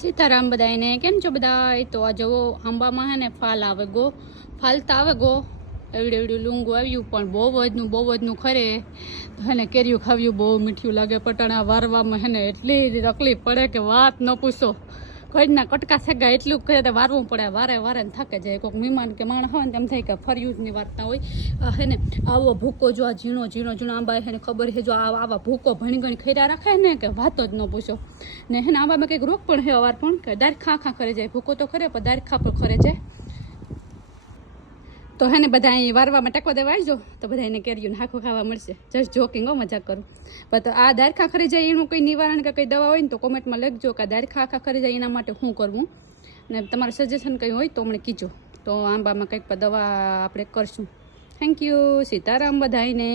સીતારામ બધાને કેમ છો બધાય? તો આ જુઓ આંબામાં હે ને ફાલ આવે ગો, ફાલતા આવે ગો, એવડું એવડું લૂંગું આવ્યું પણ બહુ વધનું ખરે. હે ને કેરીયું ખાવ્યું બહુ મીઠું લાગે, પટાણા વારવામાં હે ને એટલી તકલીફ પડે કે વાત ન પૂછો. ઘરના કટકા સેગા એટલું કરે તો વારવું પડે, વારે વારે ને થાકે જાય. કોઈક મહેમાન કે માણસ હોય ને તેમ થાય કે ફર્યું જ નહીં વારતા હોય. હે ને આવો ભૂકો જો આ ઝીણો ઝીણો ઝીણો આંબા હે ને ખબર છે જો આવા ભૂકો ભણી ગણી ખૈરા રાખે ને કે વાતો જ ન પૂછો. ને હે ને આંબામાં કંઈક રોગ પણ છે અવાર પણ કે દાર ખા ખરે જાય, ભૂકો તો ખરે પણ દાર ખા પણ ખરે જાય. તો હે ને બધા અહીં વારવામાં ટેકો દેવા આવજો તો બધા એને કેરીયું હાખું ખાવા મળશે. જસ્ટ જોકિંગ, મજાક કરું. પણ આ દારખા ખરી જાય એનું કંઈ નિવારણ કે કંઈ દવા હોય ને તો કોમેન્ટમાં લખજો કે દારખા આખા ખરી જાય એના માટે શું કરવું, ને તમારું સજેશન કંઈ હોય તો મને કીજો, તો આંબામાં કંઈક દવા આપણે કરશું. Thank you. સીતારામ બધાઈને.